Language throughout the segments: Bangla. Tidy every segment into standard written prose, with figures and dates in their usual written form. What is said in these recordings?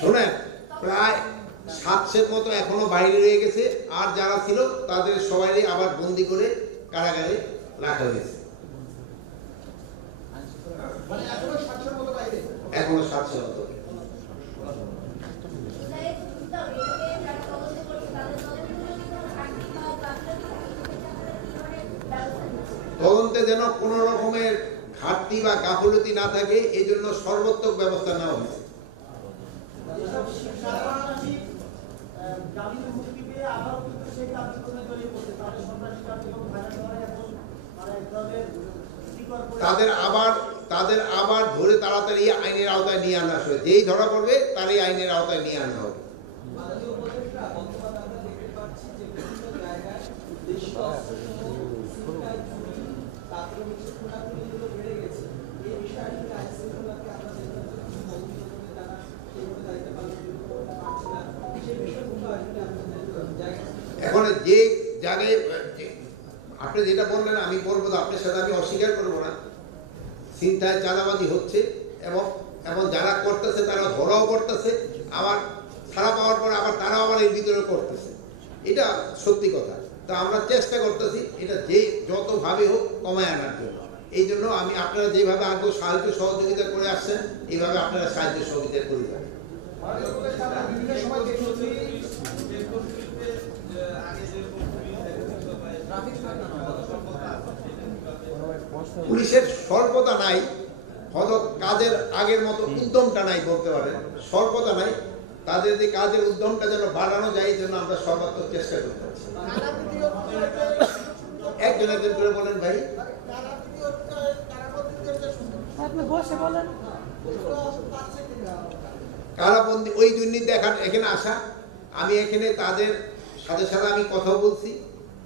শোনেন, প্রায় 700 মতো এখনো বাইরে রয়ে গেছে, আর যারা ছিল তাদের সবাই আবার বন্দি করে কারাগারে রাখা হয়েছে। এখনো 700 মতো। তদন্তে যেন কোন রকমের ঘাটতি বা গাফলতি না থাকে, এই জন্য সর্বোত্তম ব্যবস্থা নেওয়া হয়েছে। তাদের আবার ধরে তাড়াতাড়ি আইনের আওতায় নিয়ে আনা হবে। যেই ধরা পড়বে তারই আইনের আওতায় নিয়ে আনা হবে। এখন যে জায়গায় আপনি যেটা বললেন আমি বলবো, আপনার সাথে আমি অস্বীকার করবো না, চিন্তায় চাঁদাবাজি হচ্ছে এবং যারা করতেছে তারা ধরাও করতেছে, আবার ছাড়া পাওয়ার পরে আবার তারাও আবার এর ভিতরে করতেছে। এটা সত্যি কথা। তা আমরা চেষ্টা করতেছি এটা যে যতভাবে হোক কমায় আনার জন্য। এই জন্য আমি আপনারা যেভাবে আগে সাহায্য সহযোগিতা করে আসছেন, এইভাবে আপনারা সাহায্য সহযোগিতা করে যাবেন। পুলিশের স্বল্পতা নাই, হয়তো কাজের আগের মতো উদ্যমটা নাই বলতে পারেন, স্বল্পতা নাই। তাদের যে কাজের উদ্যমটা যেন বাড়ানো যায়, এই জন্য আমরা সর্বাত্মক চেষ্টা করতে পারছি। একজন একজন করে বলেন ভাই। কারাবন্দি ওই জন্য দেখার এখানে আসা, আমি এখানে তাদের সাথে সাথে আমি কথা বলছি,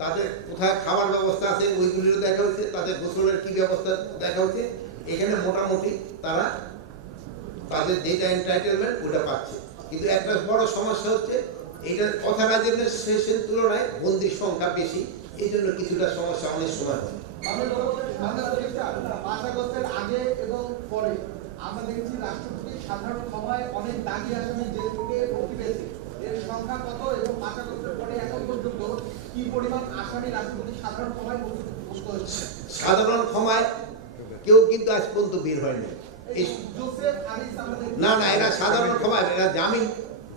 তাদের কোথায় খাবার ব্যবস্থা আছে ওইগুলিরও দেখা হচ্ছে, তাদের গোসলের কি ব্যবস্থা দেখা হচ্ছে। এখানে মোটামুটি তারা তাদের যেটা এন্টাইটেলমেন্ট ওটা পাচ্ছে, কিন্তু একটা বড় সমস্যা হচ্ছে এটা অথরাইজেশনের শেষের তুলনায় বন্দির সংখ্যা বেশি, এই জন্য কিছুটা সমস্যা অনেক সময় হয়। আগে এবং পরে আমরা দেখছি রাষ্ট্রপতি সাধারণ ক্ষমায় অনেক দাগি আসামি জেল থেকে মুক্তি পেয়েছে। এর সংখ্যা কত এবং 5 আগস্টের পরে এখন পর্যন্ত কি পরিমাণ আসামি রাষ্ট্রপতি সাধারণ ক্ষমায় মুক্ত হচ্ছে? সাধারণ ক্ষমায় কেউ কিন্তু আজ পর্যন্ত বের হয়নি। না না, এরা সাধারণ ক্ষমায়, এরা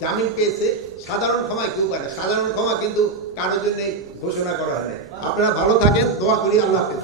জামিন পেয়েছে। সাধারণ ক্ষমায় কেউ পায় না। সাধারণ ক্ষমা কিন্তু কারোর জন্য ঘোষণা করা হয় না। আপনারা ভালো থাকেন, দোয়া করি। আল্লাহ হাফেজ।